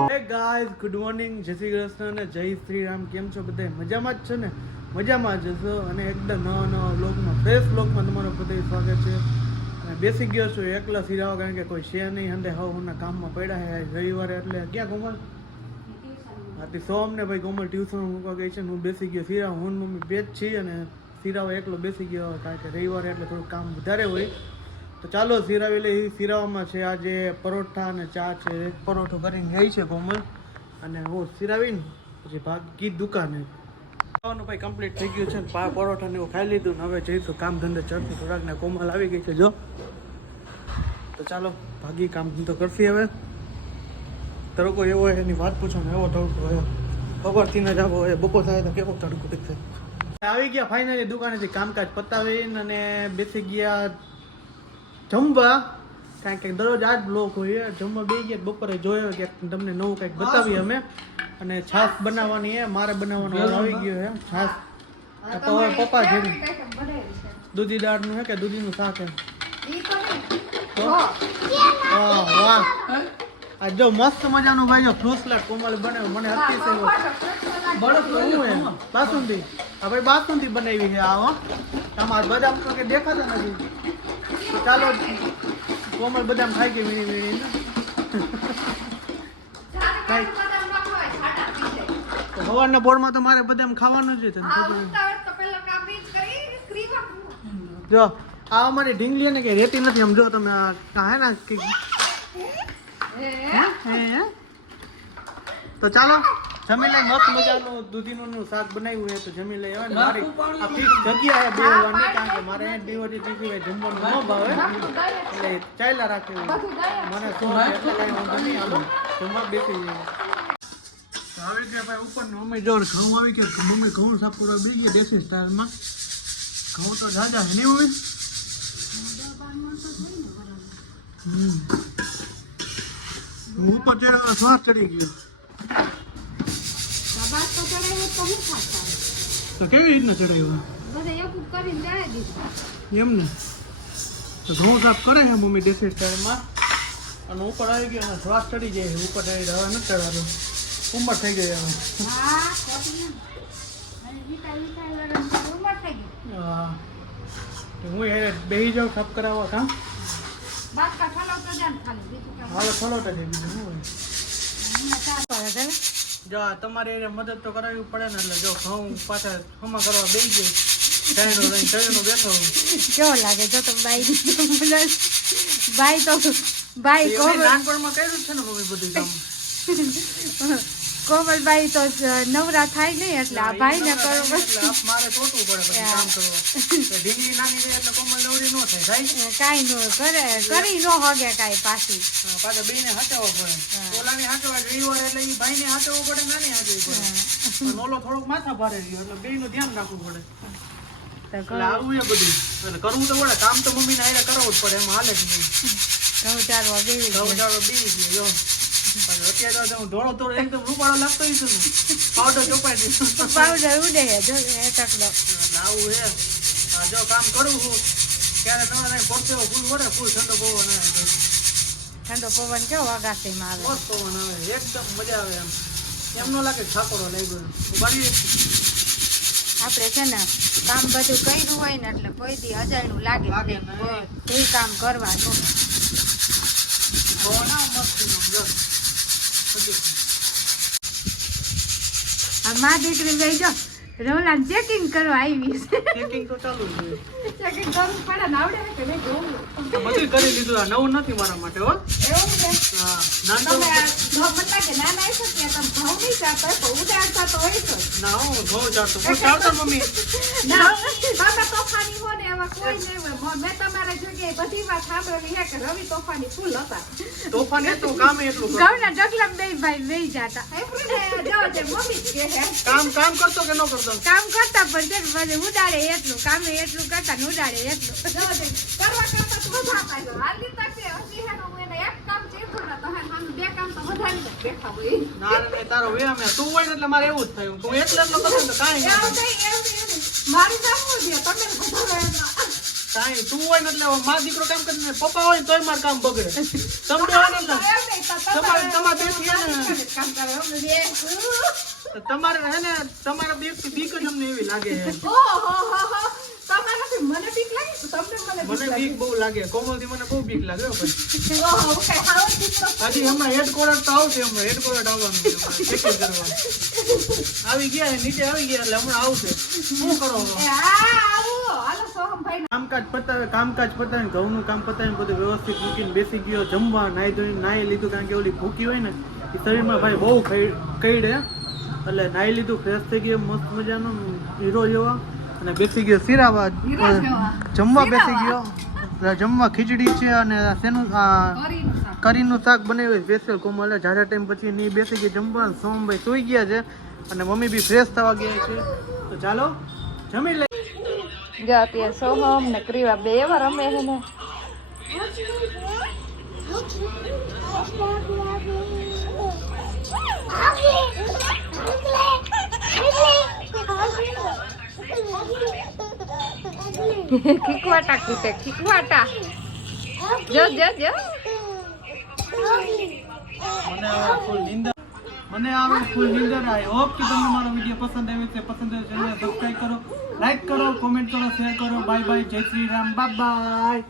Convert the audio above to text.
Guys good morning જય શ્રી કૃષ્ણ અને જય શ્રી રામ. કેમ છો બધા મજામાં જ છે ને? મજામાં જ છો અને એકદમ નવા નવા બ્લોગમાં ફ્રેશ બ્લોગમાં તમારું બધું સ્વાગત છે. અને બેસી ગયો છું એકલા સિરાવા કારણ કે કોઈ છે નહીં. હંદે હવના કામમાં પડ્યા છે. રવિવારે એટલે ક્યાં કોમલ સોમ ને ભાઈ કોમલ ટ્યુશન મૂકવા ગઈ છે હું બેસી ગયો સિરાવ. હું મમ્મી બે જ છીએ અને સિરાવ એકલો બેસી ગયો. કારણ કે રવિવારે એટલે થોડું કામ વધારે હોય. તો ચાલો સિરાવી લઈ સિરાવામાં છે આજે પરોઠા અને ચા છે. પરોઠો કરીને ગઈ છે કોમલ. અને હું સિરાવીને પછી ભાગી દુકાને. ખાવાનું ભાઈ કમ્પ્લીટ થઈ ગયું છે ને, પા પરોઠા ને એવું ખાઈ લીધું હવે જઈશું કામ ધંધે ચડતી થોડાક ને કોમલ આવી ગઈ છે, જો. તો ચાલો, ભાગી કામ ધંધો કરશી હવે. તડકો એવો હોય એની વાત પૂછો ને, એવો તડકો હોય. ખબરથી ન જાવ હોય, બપોર થાય તો કેવો તડકો દેખાય આવી ગયા ફાઇનલી દુકાનેથી કામકાજ પતાવીને અને બેસી ગયા જમવા? કારણ કે દરરોજ આ જ બ્લોક હોય જમવા બે ગયા બપોરે જોયો કે તમને નવું કંઈક બતાવીએ અમે. અને છાશ બનાવવાની છે મારે બનાવવાનો આવી ગયો છે છાશ. પપ્પા જેવી. દૂધી દાળનું છે કે દૂધીનું શાક એમ? વાહ. વાહ આ જો મસ્ત મજાનું ભાઈ સલાડ કોમલ બનાવ્યું મને અતિશય બળદ શું એમ? બાસુંદી. આ ભાઈ બાસુંદી બનાવી છે આ હો. આમાં બદામ તો કે દેખાતા નથી. તો ચાલો કોમલ બદામ ખાઈ ગઈ વીણી વીણી સવારના પોરમાં તો મારે બદામ ખાવાનું જ જો આ અમારી ઢીંગલી ને કે રેતી નથી. આમ જો તમે આ હે ને કે? તો ચાલો જમી લઈ મસ્ત મજાનું દૂધીનું નું શાક બનાવ્યું છે તો જમી લઈ આવે મારી આ ફિક્સ જગ્યા છે બેવાની કારણ કે મારે અહીંયા બેહવાથી ટીસી જમવાનું ન ભાવે. એટલે ચાલ્યા રાખે. મને શું એટલે કાંઈ વાંધો નહીં હાલો. જમવા બેસી જઈએ. હવે આવી ભાઈ ઉપર ને મમ્મી જો ઘઉં આવી ગયા મમ્મી ઘઉં બેસી ગયા દેશી સ્ટાઇલમાં. ઘઉં તો જાજા છે નહીં મમ્મી? હું ઉપર ચડ્યો શ્વાસ ચડી ગયો. તો કેવી રીતના ચડાવ્યો એમ ને તો ઘઉં સાફ કરે છે મમ્મી દેશી સ્ટાઇલમાં? અને ઉપર આવી ગયો અને શ્વાસ ચડી જાય છે. ઉપર ચડી હવે નથી ચડાવ્યો ઉંમર થઈ ગઈ હવે. હા. તો હું એ બેસી જાઉં સાફ કરાવવા કામ હાલો ચલો તો બીજું શું હોય? જો તમારે એને મદદ તો કરાવવી પડે ને એટલે જો હું પાછા હમા કરવા બેસી ગઈ. ટ્રેન લઈને ચાઈનો બેઠો કેવો લાગે? જો તો બાઈ બાઈ તો બાઈ એ કોમલ નાનપણમાં કર્યું છે ને મમ્મી બધું કામ? કોમલબાઈ તો નવરા થાય નહીં એટલે આ ભાઈ ને કરો મારે તોટવું પડે પછી કામ કરવા. ઢીંગલી નાની રહે એટલે કોમલ નવરી ન થાય? કાંઈ નો કરે કરી નો હગે કાઈ પાછી. પાછા બેયને હાચવવા પડે. ઓલાને હાચવવા રવિવાર એટલે ઈ ભાઈને હાચવવું પડે નાની હાચવવી પડે. ઓલો થોડોક માથા ભારે રહ્યો એટલે બેયનું ધ્યાન રાખવું પડે. આવું એ બધું. એટલે કરવું તો પડે કામ તો મમ્મીને હારે કરવું જ પડે એમાં હાલે જ નહીં. ઘઉં ચારવા બેસી ઘઉં ચારવા બીજી ગયો અત્યારે હું ધોળો ધોળો એકદમ રૂપાળો લાગતો હોય છે પાવડર ચોપાઈ દીધું પાવડર ઉડે જો જો કામ કરું છું ત્યારે તમારે પરસેવો ફૂલ વળે ફૂલ ઠંડો પવન આવે ઠંડો પવન કેવો અગાસીમાં આવે? મસ્ત પવન આવે એકદમ મજા આવે એમ. એમ ન લાગે છાપરો લઈ ગયો ઉભારી આપણે છે ને કામ બધું કર્યું હોય ને એટલે કોઈ દી અજાણ્યું લાગે જ લાગે. કોઈ કામ કરવાનું મસ્ત જો. આ મા દીકરી લઈ જો રોલા ચેકિંગ કરવા આવી છે. ચેકિંગ તો ચાલુ છે. ચેકિંગ કરવું પડે ને આવડે કે નહીં જોવું. બધું કરી લીધું. આ નવું નથી મારા માટે હો. એવું છે? હા. નાનપણ તમે ઘઉં બતા કે ના ના છે? ત્યાં તમે ભાવ નહીં ચાતો તો ઉડાડતા તો હોય છે. ના હું ભાવ ચાલતો હું ચાલતો મમ્મી? ના બાબા તોફાની હો ને કોઈ નહીં હોય. મેં તમારા જગ્યાએ બધી વાત સાંભળેલી છે કે રવિ તોફાની ફૂલ હતા. તોફાન એટલું કામ એટલું ઘઉંના ડગલા બે ભાઈ લઈ જતા. એમ ને. કામ કામ કરતો કે ન કરતો? કામ કરતા પણ છે ઉડાડે એટલું કામે એટલું કરતા ને ઉડાડે એટલું. કરવા કરતા તો બધા પાડ્યો હાલી તકે હજી હેનો હું એને એક કામ ચીધું ને તો હેને સામે બે કામ તો વધારીને બેઠા હોય ના રે તારો વ્યાયામ હે. તું હોય એટલે મારે એવું જ થયું. હું એકલો એકલો કરતો તો કાંઈ ના મારી જામવું છે? તમે. કાંઈ તું હોય ને એટલે મારા દીકરો કામ કરે ને પપ્પા હોય તોય માર કામ બગડે. તમને હોય ને તમારે તમારે બે છે ને. કામ કરે હો, બે. તમારે હે ને તમારા બેથી બીક જ અમને એવી લાગે. મને બીક લાગે મને બીક બહુ લાગે કોમલથી મને બહુ બીક લાગે. હજી હમણાં હેડ કોરટ તો આવશે હમણાં. હેડ કોરટ આવવાનું હમણાં, કરવાનું આવી ગયા નીચે આવી ગયા એટલે હમણાં આવશે. શું કરો? કામકાજ પતાવે કામકાજ પતાવીને ઘઉંનું કામ પતાવીને બધું વ્યવસ્થિત મૂકીને બેસી ગયો જમવા નાહી ધોઈને નાહી લીધું કારણ કે ઓલી ભૂકી હોય ને એ શરીરમાં ભાઈ બહુ કઈડે. એટલે નાહી લીધું ફ્રેશ થઈ ગયો મસ્ત મજાનો હીરો જેવા. અને બેસી ગયો સિરાવા જમવા બેસી ગયો. જમવા ખીચડી છે અને શેનું કરીનું શાક. બનાવ્યું સ્પેશિયલ કોમલે. જાજા ટાઈમ પછી નહીં બેસી ગયા જમવા સોમભાઈ સુઈ ગયા છે. અને મમ્મી બી ફ્રેશ થવા ગયા છે. તો ચાલો જમી લે. જો અત્યારે સોહમ ને ક્રીવા બે એવા રમે છે ને. ખીકવાટા જો જો જો. અને આરો ફૂલ નિંદર આઈ હોપ કે તમને મારો વીડિયો પસંદ આવે છે. પસંદ આવ્યો છે સબસ્ક્રાઇબ કરો લાઈક કરો કોમેન્ટ કરો શેર કરો. બાય બાય જય શ્રી રામ. Bye bye